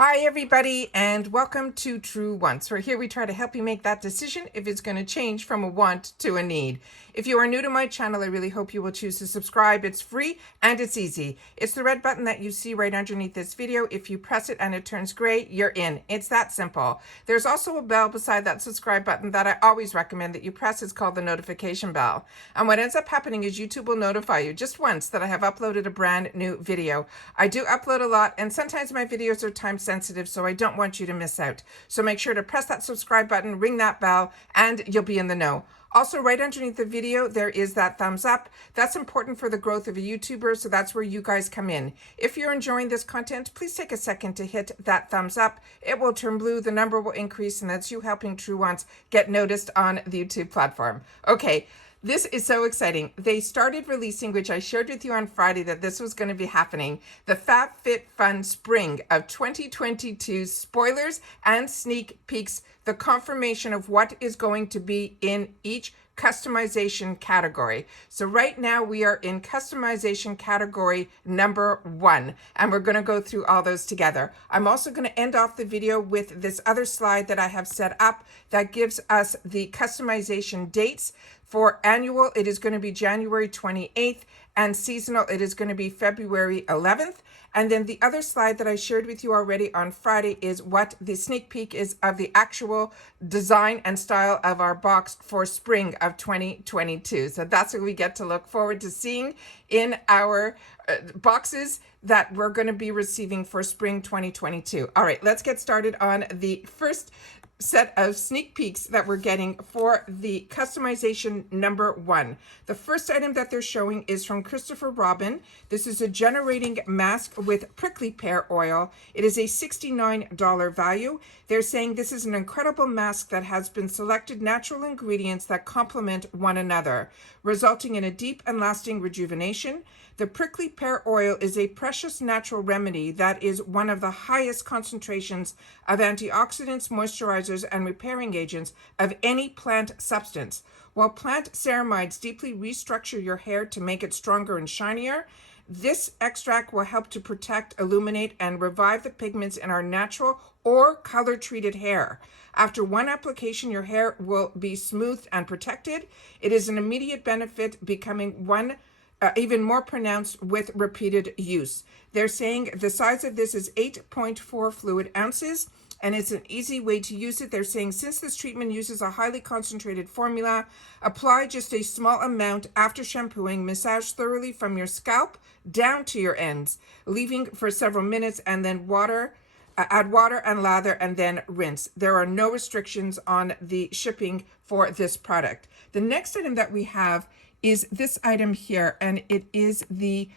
Hi everybody and welcome to True Wants, where here we try to help you make that decision if it's going to change from a want to a need. If you are new to my channel, I really hope you will choose to subscribe. It's free and it's easy. It's the red button that you see right underneath this video. If you press it and it turns gray, you're in. It's that simple. There's also a bell beside that subscribe button that I always recommend that you press. It's called the notification bell. And what ends up happening is YouTube will notify you just once that I have uploaded a brand new video. I do upload a lot and sometimes my videos are time sensitive, so I don't want you to miss out. So make sure to press that subscribe button, ring that bell, and you'll be in the know. Also, right underneath the video, there is that thumbs up. That's important for the growth of a YouTuber, so that's where you guys come in. If you're enjoying this content, please take a second to hit that thumbs up. It will turn blue, the number will increase, and that's you helping True Wants get noticed on the YouTube platform. Okay. This is so exciting. They started releasing, which I shared with you on Friday that this was going to be happening, the FABFITFUN Spring of 2022 spoilers and sneak peeks, the confirmation of what is going to be in each customization category. So right now we are in customization category number 1, and we're going to go through all those together. I'm also going to end off the video with this other slide that I have set up that gives us the customization dates. For annual, it is going to be January 28th, and seasonal, it is going to be February 11th. And then the other slide that I shared with you already on Friday is what the sneak peek is of the actual design and style of our box for spring of 2022. So that's what we get to look forward to seeing in our boxes that we're going to be receiving for spring 2022. All right, let's get started on the first set of sneak peeks that we're getting for the customization number 1. The first item that they're showing is from Christopher Robin. This is a generating mask with prickly pear oil. It is a $69 value. They're saying this is an incredible mask that has been selected natural ingredients that complement one another, resulting in a deep and lasting rejuvenation. The prickly pear oil is a precious natural remedy that is one of the highest concentrations of antioxidants, moisturizers, and repairing agents of any plant substance. While plant ceramides deeply restructure your hair to make it stronger and shinier, this extract will help to protect, illuminate, and revive the pigments in our natural or color-treated hair. After one application, your hair will be smooth and protected. It is an immediate benefit, becoming even more pronounced with repeated use. They're saying the size of this is 8.4 fluid ounces, and it's an easy way to use it. They're saying since this treatment uses a highly concentrated formula, apply just a small amount after shampooing, massage thoroughly from your scalp down to your ends, leaving for several minutes, and then add water and lather, and then rinse. There are no restrictions on the shipping for this product. The next item that we have is this item here, and it is the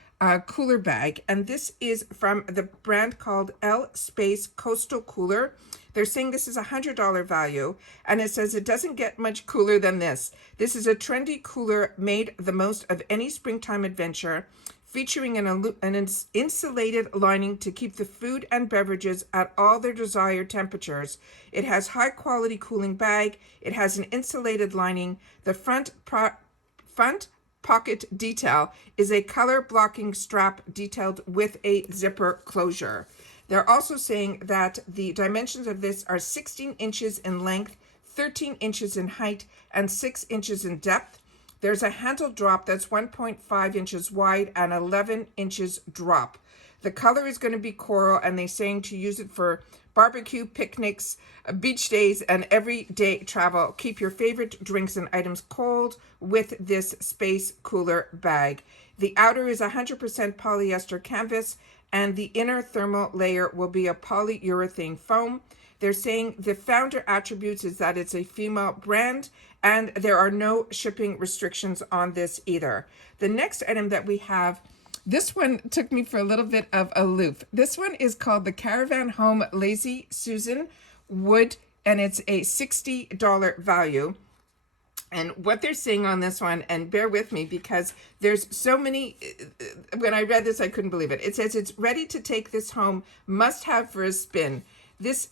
cooler bag, and this is from the brand called LSpace Coastal Cooler. They're saying this is a $100 value, and it says it doesn't get much cooler than this. This is a trendy cooler made the most of any springtime adventure, featuring an insulated lining to keep the food and beverages at all their desired temperatures. It has high quality cooling bag. It has an insulated lining. The front pocket detail is a color blocking strap detailed with a zipper closure. They're also saying that the dimensions of this are 16 inches in length, 13 inches in height, and 6 inches in depth. There's a handle drop that's 1.5 inches wide and 11 inches drop. The color is going to be coral, and they're saying to use it for barbecue, picnics, beach days, and everyday travel. Keep your favorite drinks and items cold with this space cooler bag. The outer is 100% polyester canvas, and the inner thermal layer will be a polyurethane foam. They're saying the founder attributes is that it's a female brand, and there are no shipping restrictions on this either. The next item that we have, this one took me for a little bit of a loop. This one is called the Caravan Home Lazy Susan Wood, and it's a $60 value. And what they're saying on this one, and bear with me because there's so many, when I read this, I couldn't believe it. It says it's ready to take this home, must have for a spin. This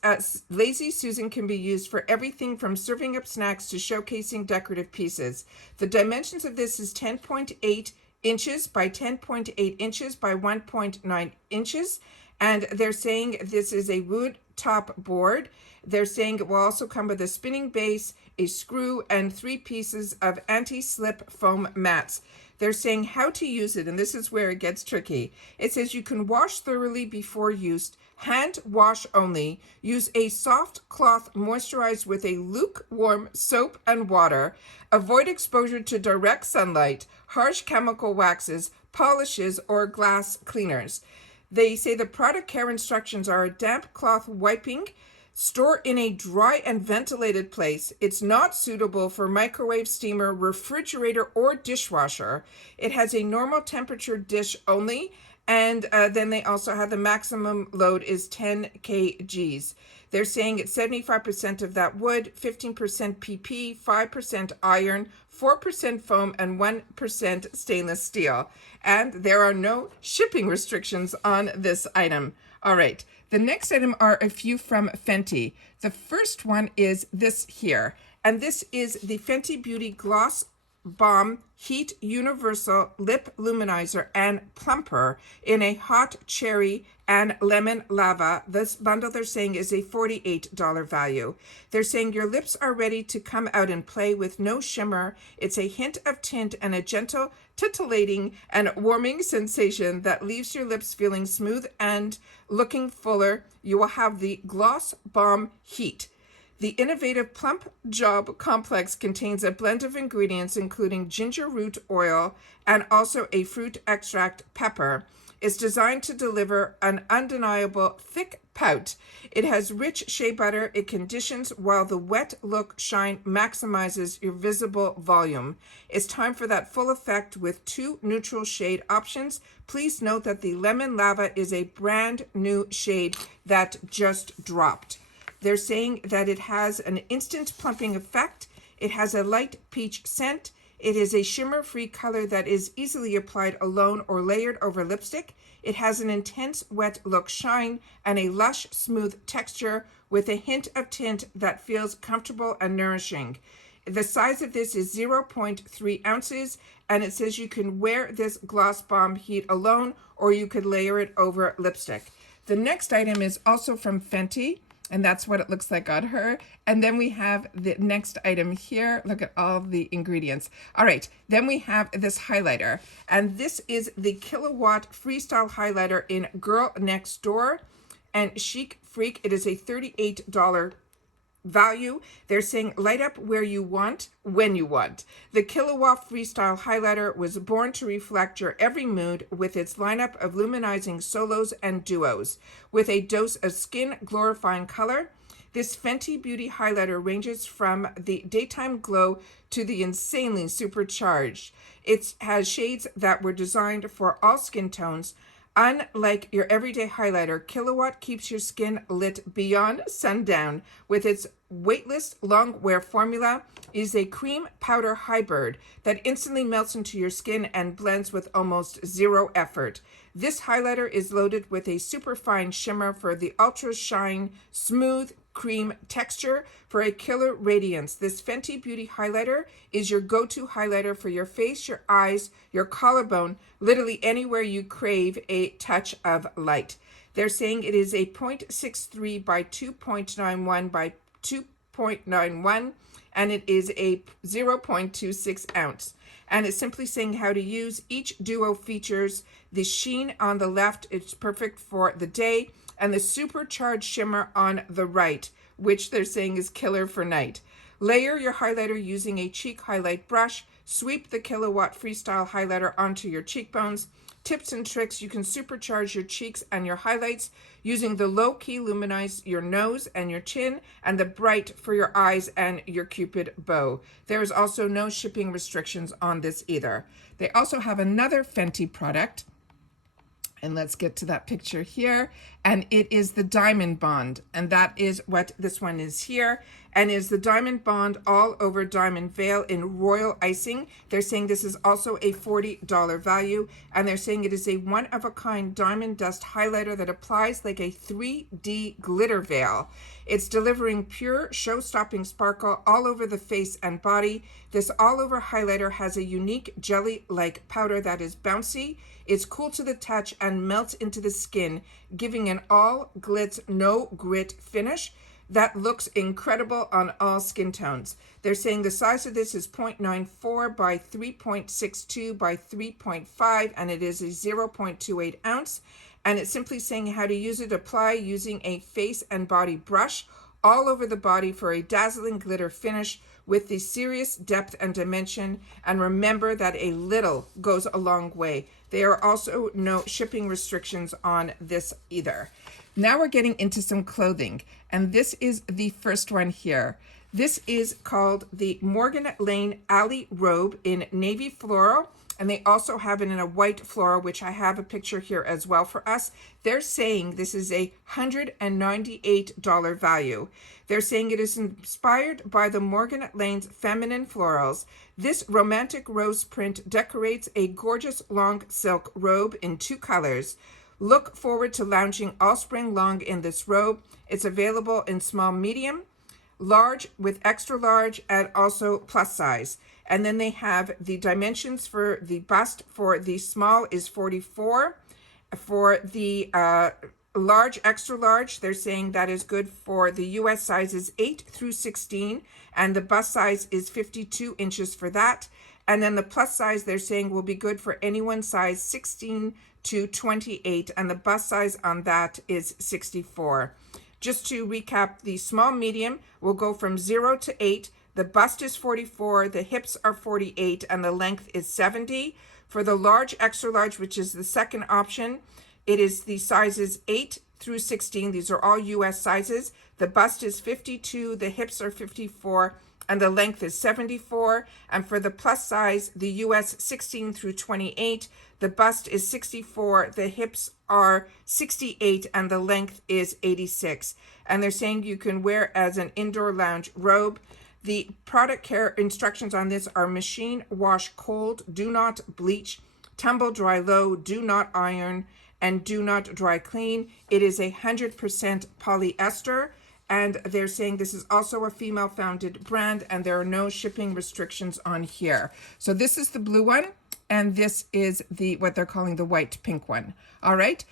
Lazy Susan can be used for everything from serving up snacks to showcasing decorative pieces. The dimensions of this is 10.8 inches by 10.8 inches by 1.9 inches, And they're saying this is a wood top board. They're saying it will also come with a spinning base, a screw, and 3 pieces of anti-slip foam mats. They're saying how to use it, and this is where it gets tricky. It says you can wash thoroughly before use, hand wash only, use a soft cloth moisturized with a lukewarm soap and water, avoid exposure to direct sunlight, harsh chemical waxes, polishes, or glass cleaners. They say the product care instructions are a damp cloth wiping, store in a dry and ventilated place. It's not suitable for microwave, steamer, refrigerator, or dishwasher. It has a normal temperature dish only. And then they also have the maximum load is 10 kgs. They're saying it's 75% of that wood, 15% PP, 5% iron, 4% foam, and 1% stainless steel. And there are no shipping restrictions on this item. All right. The next item are a few from Fenty. The first one is this here. And this is the Fenty Beauty Gloss Balm Heat Universal Lip Luminizer and Plumper in a hot cherry and lemon lava. This bundle, they're saying, is a $48 value. They're saying your lips are ready to come out and play with no shimmer. It's a hint of tint and a gentle, titillating and warming sensation that leaves your lips feeling smooth and looking fuller. You will have the Gloss Balm Heat. The innovative Plump Job Complex contains a blend of ingredients including ginger root oil and also a fruit extract pepper. It's designed to deliver an undeniable thick pout. It has rich shea butter. It conditions while the wet look shine maximizes your visible volume. It's time for that full effect with 2 neutral shade options. Please note that the Lemon Lava is a brand new shade that just dropped. They're saying that it has an instant plumping effect. It has a light peach scent. It is a shimmer-free color that is easily applied alone or layered over lipstick. It has an intense wet look shine and a lush, smooth texture with a hint of tint that feels comfortable and nourishing. The size of this is 0.3 ounces, and it says you can wear this Gloss Balm Heat alone or you could layer it over lipstick. The next item is also from Fenty. And that's what it looks like on her. And then we have the next item here. Look at all the ingredients. All right, then we have this highlighter. And this is the Kilowatt Freestyle Highlighter in Girl Next Door and Chic Freak. It is a $38 value. They're saying light up where you want, when you want. The Kilowatt Freestyle Highlighter was born to reflect your every mood with its lineup of luminizing solos and duos. With a dose of skin glorifying color, this Fenty Beauty highlighter ranges from the daytime glow to the insanely supercharged. It has shades that were designed for all skin tones. Unlike your everyday highlighter, Kilowatt keeps your skin lit beyond sundown. With its weightless long wear formula, is a cream powder hybrid that instantly melts into your skin and blends with almost zero effort. This highlighter is loaded with a super fine shimmer for the ultra shine, smooth cream texture for a killer radiance. This Fenty Beauty highlighter is your go-to highlighter for your face, your eyes, your collarbone, literally anywhere you crave a touch of light. They're saying it is a 0.63 by 2.91 by 2.91, and it is a 0.26 ounce. And it's simply saying how to use. Each duo features the sheen on the left. It's perfect for the day. And the supercharged shimmer on the right, which they're saying is killer for night. Layer your highlighter using a cheek highlight brush. Sweep the Kilowatt Freestyle Highlighter onto your cheekbones. Tips and tricks: you can supercharge your cheeks and your highlights using the low-key luminize your nose and your chin, and the bright for your eyes and your cupid bow. There is also no shipping restrictions on this either. They also have another Fenty product. And let's get to that picture here. And it is the Diamond Bond. And that is what this one is here. and is the Diamond Bond All Over Diamond Veil in Royal Icing. They're saying this is also a $40 value, and they're saying it is a one-of-a-kind diamond dust highlighter that applies like a 3D glitter veil. It's delivering pure, show-stopping sparkle all over the face and body. This all-over highlighter has a unique jelly-like powder that is bouncy. It's cool to the touch and melts into the skin, giving an all glitz, no grit finish that looks incredible on all skin tones. They're saying the size of this is 0.94 by 3.62 by 3.5, and it is a 0.28 ounce. And it's simply saying how to use it. Apply using a face and body brush all over the body for a dazzling glitter finish with the serious depth and dimension. And remember that a little goes a long way. There are also no shipping restrictions on this either. Now we're getting into some clothing, and this is the first one here. This is called the Morgan Lane Alley Robe in navy floral, and they also have it in a white floral, which I have a picture here as well for us. They're saying this is a $198 value. They're saying it is inspired by the Morgan Lane's feminine florals. This romantic rose print decorates a gorgeous long silk robe in 2 colors. Look forward to lounging all spring long in this robe. It's available in small, medium, large with extra large, and also plus size. And then they have the dimensions for the bust. For the small is 44. For the large, extra large, they're saying that is good for the US sizes 8 through 16. And the bust size is 52 inches for that. And then the plus size, they're saying, will be good for anyone size 16 to 28, and the bust size on that is 64. Just to recap, the small medium will go from 0 to 8. The bust is 44, the hips are 48, and the length is 70. For the large, extra large, which is the second option, it is the sizes 8 through 16. These are all US sizes. The bust is 52, the hips are 54, and the length is 74. And for the plus size, the US 16 through 28, the bust is 64, the hips are 68, and the length is 86. And they're saying you can wear as an indoor lounge robe. The product care instructions on this are machine wash cold, do not bleach, tumble dry low, do not iron, and do not dry clean. It is 100% polyester. And they're saying this is also a female-founded brand, and there are no shipping restrictions on here. So this is the blue one, and this is the what they're calling the white pink one. All right.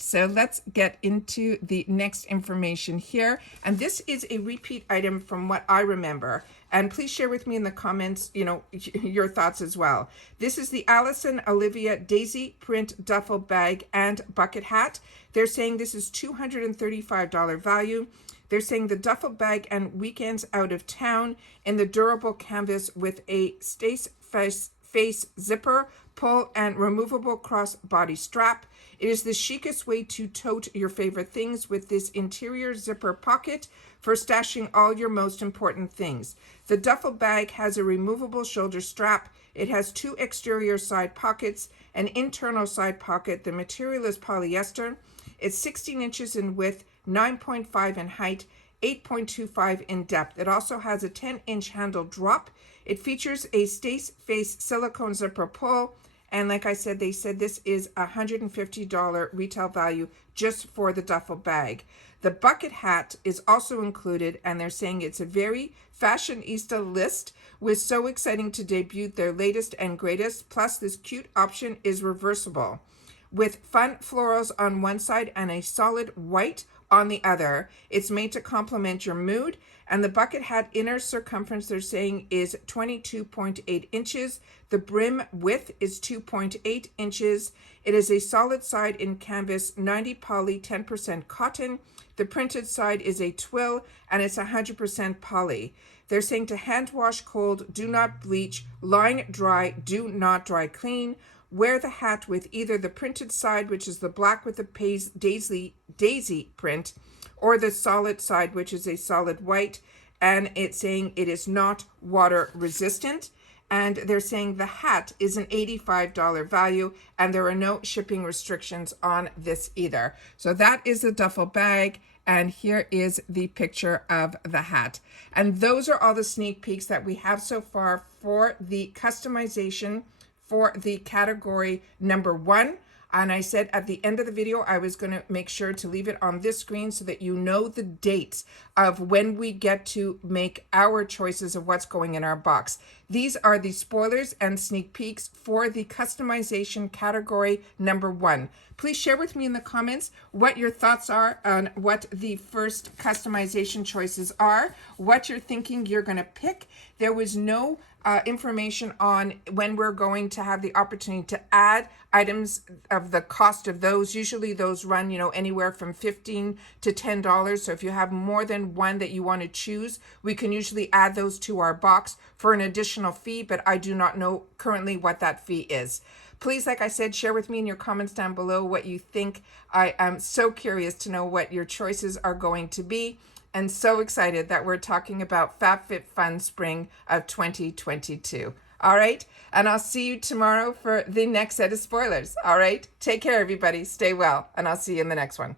So let's get into the next information here. And this is a repeat item from what I remember. And please share with me in the comments, your thoughts as well. This is the Allison Olivia Daisy print duffel bag and bucket hat. They're saying this is $235 value. They're saying the duffel bag and weekends out of town in the durable canvas with a stace face zipper, pull, and removable cross-body strap. It is the chicest way to tote your favorite things with this interior zipper pocket for stashing all your most important things. The duffel bag has a removable shoulder strap. It has 2 exterior side pockets, an internal side pocket. The material is polyester. It's 16 inches in width, 9.5 in height, 8.25 in depth. It also has a 10-inch handle drop. It features a Stace Face silicone zipper pull. And like I said, they said this is $150 retail value just for the duffel bag. The bucket hat is also included, and they're saying it's a very fashionista list. Was so exciting to debut their latest and greatest. Plus, this cute option is reversible with fun florals on one side and a solid white on the other. It's made to complement your mood. And the bucket hat inner circumference, they're saying, is 22.8 inches. The brim width is 2.8 inches. It is a solid side in canvas, 90 poly, 10% cotton. The printed side is a twill, and it's 100% poly. They're saying to hand wash cold, do not bleach, line dry, do not dry clean. Wear the hat with either the printed side, which is the black with the daisy print, or the solid side, which is a solid white. And it's saying it is not water resistant. and they're saying the hat is an $85 value, and there are no shipping restrictions on this either. So that is the duffel bag, and here is the picture of the hat. And those are all the sneak peeks that we have so far for the customization for the category number 1. And I said at the end of the video, I was going to make sure to leave it on this screen so that you know the dates of when we get to make our choices of what's going in our box. These are the spoilers and sneak peeks for the customization category number 1. Please share with me in the comments what your thoughts are on what the first customization choices are, what you're thinking you're going to pick. There was no information on when we're going to have the opportunity to add items of the cost of those. Usually those run, you know, anywhere from $15 to $10. So if you have more than one that you want to choose, we can usually add those to our box for an additional fee, but I do not know currently what that fee is. Please, like I said, share with me in your comments down below what you think. I am so curious to know what your choices are going to be, and so excited that we're talking about FABFITFUN Spring of 2022. All right, and I'll see you tomorrow for the next set of spoilers. All right, take care, everybody. Stay well, and I'll see you in the next one.